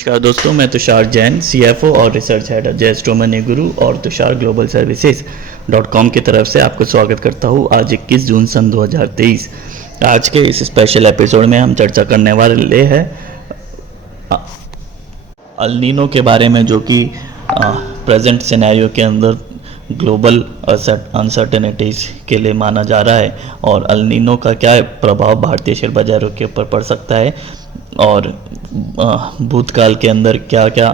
नमस्कार दोस्तों, मैं तुषार जैन, सीएफओ और रिसर्च हेड जय स्ट्रोमन गुरु और तुषार ग्लोबल सर्विसेज .com की तरफ से आपको स्वागत करता हूँ। आज 21 जून सन 2023। आज के इस स्पेशल एपिसोड में हम चर्चा करने वाले हैं अल नीनो के बारे में, जो कि प्रेजेंट सिनेरियो के अंदर ग्लोबल अनसर्टेनिटीज़ के लिए माना जा रहा है, और अल नीनो का क्या प्रभाव भारतीय शेयर बाजारों के ऊपर पड़ सकता है और भूतकाल के अंदर क्या क्या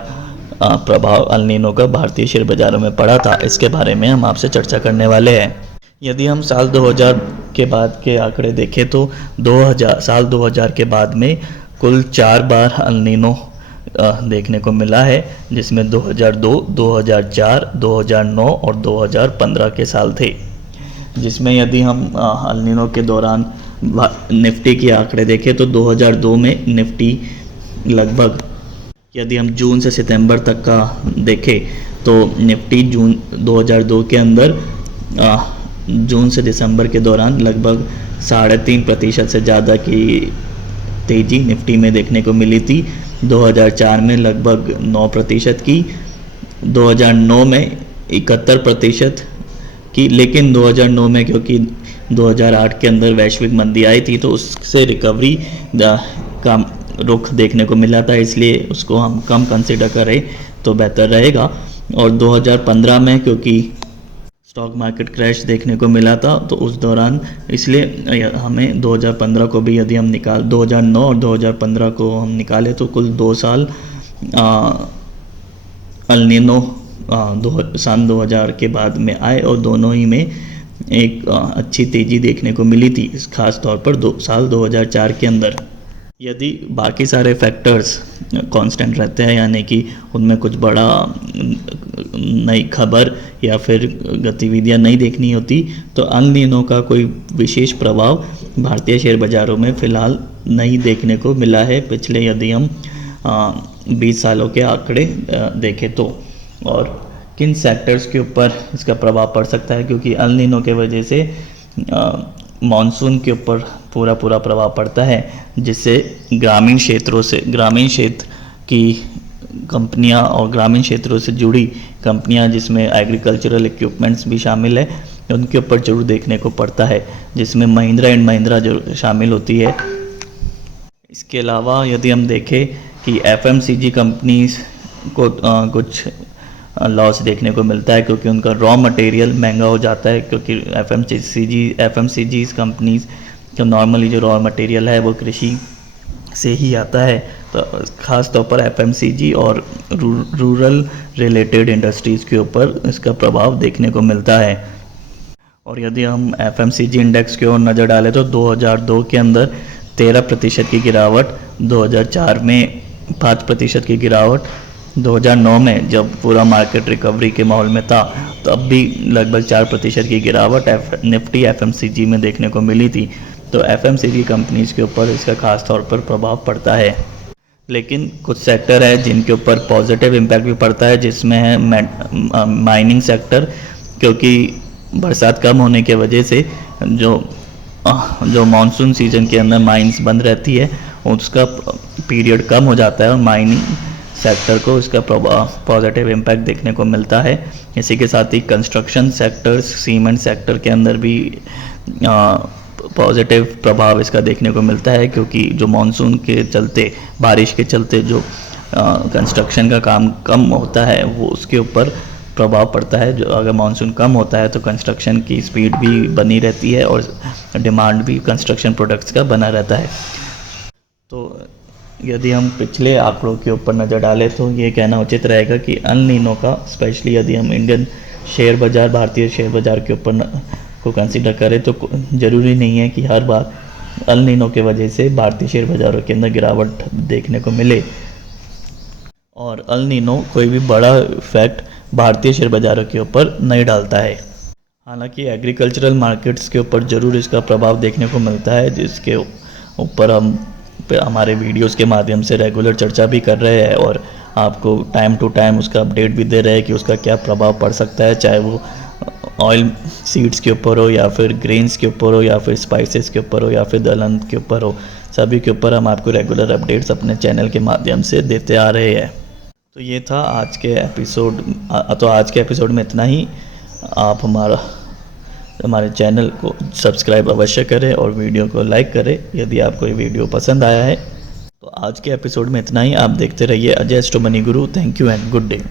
प्रभाव अल नीनो का भारतीय शेयर बाजारों में पड़ा था, इसके बारे में हम आपसे चर्चा करने वाले हैं। यदि हम साल 2000 के बाद के आंकड़े देखें तो साल 2000 के बाद में कुल 4 बार अल नीनो देखने को मिला है, जिसमें 2002, 2004, 2009 और 2015 के साल थे। जिसमें यदि हम अल नीनो के दौरान निफ्टी के आंकड़े देखें तो 2002 में निफ्टी लगभग, यदि हम जून से सितंबर तक का देखें तो निफ्टी जून 2002 के अंदर जून से दिसंबर के दौरान लगभग 3.5% से ज़्यादा की तेज़ी निफ्टी में देखने को मिली थी। 2004 में लगभग 9% की, 2009 में 71% की, लेकिन 2009 में क्योंकि 2008 के अंदर वैश्विक मंदी आई थी तो उससे रिकवरी का रुख देखने को मिला था, इसलिए उसको हम कम कंसिडर करें तो बेहतर रहेगा। और 2015 में क्योंकि स्टॉक मार्केट क्रैश देखने को मिला था तो उस दौरान, इसलिए हमें 2015 को भी, यदि हम 2009 और 2015 को हम निकालें तो कुल 2 साल अल नीनो सन 2000 के बाद में आए और दोनों ही में एक अच्छी तेज़ी देखने को मिली थी, खास तौर पर साल 2004 के अंदर। यदि बाकी सारे फैक्टर्स कांस्टेंट रहते हैं, यानी कि उनमें कुछ बड़ा नई खबर या फिर गतिविधियां नहीं देखनी होती, तो अल नीनो का कोई विशेष प्रभाव भारतीय शेयर बाज़ारों में फ़िलहाल नहीं देखने को मिला है पिछले, यदि हम 20 सालों के आंकड़े देखें तो। और किन सेक्टर्स के ऊपर इसका प्रभाव पड़ सकता है, क्योंकि अल नीनो के वजह से मॉनसून के ऊपर पूरा प्रभाव पड़ता है, जिससे ग्रामीण क्षेत्र की कंपनियां और ग्रामीण क्षेत्रों से जुड़ी कंपनियां, जिसमें एग्रीकल्चरल इक्विपमेंट्स भी शामिल है, उनके ऊपर जरूर देखने को पड़ता है, जिसमें महिंद्रा एंड महिंद्रा जो शामिल होती है। इसके अलावा यदि हम देखें कि एफएमसीजी कंपनीज को कुछ लॉस देखने को मिलता है, क्योंकि उनका रॉ मटेरियल महंगा हो जाता है, क्योंकि एफएमसीजी कंपनीज का नॉर्मली जो रॉ मटेरियल है वो कृषि से ही आता है, तो ख़ास तौर पर एफएमसीजी और रूरल रिलेटेड इंडस्ट्रीज़ के ऊपर इसका प्रभाव देखने को मिलता है। और यदि हम एफएमसीजी इंडेक्स की ओर नज़र डालें तो 2002 के अंदर 13% की गिरावट, 2004 में 5% की गिरावट, 2009 में जब पूरा मार्केट रिकवरी के माहौल में था तब भी लगभग 4% की गिरावट निफ्टी एफएमसीजी में देखने को मिली थी। तो एफएमसीजी कंपनीज के ऊपर इसका खास तौर पर प्रभाव पड़ता है। लेकिन कुछ सेक्टर है जिनके ऊपर पॉजिटिव इम्पैक्ट भी पड़ता है, जिसमें है माइनिंग सेक्टर, क्योंकि बरसात कम होने के वजह से जो मानसून सीजन के अंदर माइंस बंद रहती है उसका पीरियड कम हो जाता है और माइनिंग सेक्टर को इसका पॉजिटिव इम्पैक्ट देखने को मिलता है। इसी के साथ ही कंस्ट्रक्शन सेक्टर्स, सीमेंट सेक्टर के अंदर भी पॉजिटिव प्रभाव इसका देखने को मिलता है, क्योंकि जो मानसून के चलते, बारिश के चलते जो कंस्ट्रक्शन का काम कम होता है वो उसके ऊपर प्रभाव पड़ता है। जो अगर मानसून कम होता है तो कंस्ट्रक्शन की स्पीड भी बनी रहती है और डिमांड भी कंस्ट्रक्शन प्रोडक्ट्स का बना रहता है। तो यदि हम पिछले आंकड़ों के ऊपर नज़र डालें तो ये कहना उचित रहेगा कि अल नीनो का, स्पेशली यदि हम इंडियन शेयर बाज़ार, भारतीय शेयर बाज़ार के ऊपर को कंसीडर करें तो ज़रूरी नहीं है कि हर बार अल नीनो के वजह से भारतीय शेयर बाज़ारों के अंदर गिरावट देखने को मिले, और अल नीनो कोई भी बड़ा इफेक्ट भारतीय शेयर बाज़ारों के ऊपर नहीं डालता है। हालांकि एग्रीकल्चरल मार्केट्स के ऊपर ज़रूर इसका प्रभाव देखने को मिलता है, जिसके ऊपर हम हमारे वीडियोस के माध्यम से रेगुलर चर्चा भी कर रहे हैं और आपको टाइम टू टाइम उसका अपडेट भी दे रहे हैं कि उसका क्या प्रभाव पड़ सकता है, चाहे वो ऑयल सीड्स के ऊपर हो या फिर ग्रेन्स के ऊपर हो या फिर स्पाइसेस के ऊपर हो या फिर दलहन के ऊपर हो। सभी के ऊपर हम आपको रेगुलर अपडेट्स अपने चैनल के माध्यम से देते आ रहे हैं। तो ये था आज के एपिसोड। तो आज के एपिसोड में इतना ही। आप हमारे चैनल को सब्सक्राइब अवश्य करें और वीडियो को लाइक करें यदि आपको ये वीडियो पसंद आया है। तो आज के एपिसोड में इतना ही। आप देखते रहिए Ajay astro money Guru. Thank you and good day.